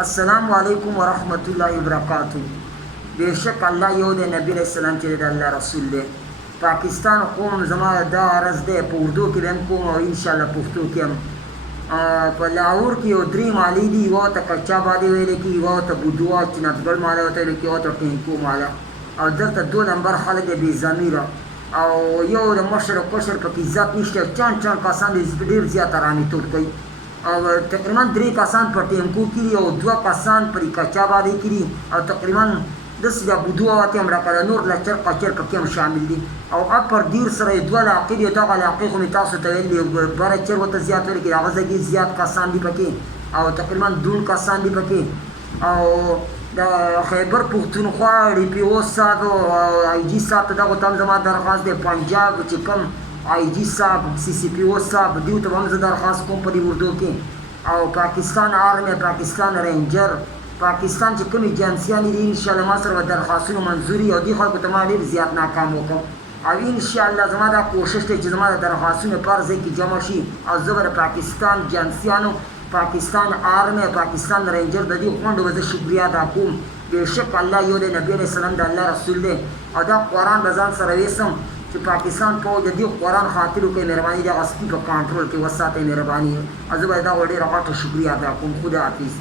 السلام علیکم ورحمت الله وبرکاتہ. بیشک الله یو دی، نبی علیہ السلام چې د الله رسول دی. پاکستان قوم زما دا عرض دی، په اردو کې به هم کوم او انشاءالله پښتو کې هم. په لاهور کې یو درې مالې دي، یوه ته کچا باندې ویل کېږي، یوه ته بودوا چینتګل ماله ورته ویل کېږي، یوه ته ټینکو ماله. او دلته 2 نمبر خلک دی بې ضمیره، او یو د مشر و کشر پکې عزت نشته. چند کسان دي ډېر زیاته رانیتوب کوي، او تقریبا 3 کسان په ټینکو کې دي او 2 کسان پر کچا باندې کې دي، او تقریبا داسې د بودوا واته هم راکړه، نور لچر قچر پکې هم شامل دي. او اپر دیر سره یې 2 علاقې دي، دغه علاقې خو مې تاسو ته ویلي، بره چر ورته زیات ویل کېږي، هغه ځای کې زیات کسان دي پکې، او تقریبا 2 کسان دي پکې. او د خیبر پښتونخوا ډي پي او صاحب او آی جي صاحب ته دغو ته هم زما درخواست دی، پنجاب چې کوم آی جي صاحب سی سی پي او صاحب دیو ته هم زه درخواست کوم په دې اردو کې. او پاکستان آرمي، پاکستان رینجر، پاکستان چې کومې ایجنسیانې دي، انشاءالله ما سره به درخواستونه منظوري، او دې خلکو ته ما ډېر زیات ناکام وکړم. او انشاءالله زما دا کوشش دی چې زما د درخواستونه په هر ځای کې جمع شي، او زه به د پاکستان ایجنسیانو، پاکستان آرمي، پاکستان رینجر د دې غونډو به زه شکریه ادا کوم. بېشک الله یو دی، نبی علیه السلام د الله رسول دی، او دا قرآن به ځان سره ویسم چې پاکستان پوځ د دې قرآن خاطر وکړي، مهرباني د هغه سپي په کنټرول کې وساتئ، مهرباني. او زه به د هغو ډېره غټه شکریه ادا کوم. خدا حافظ.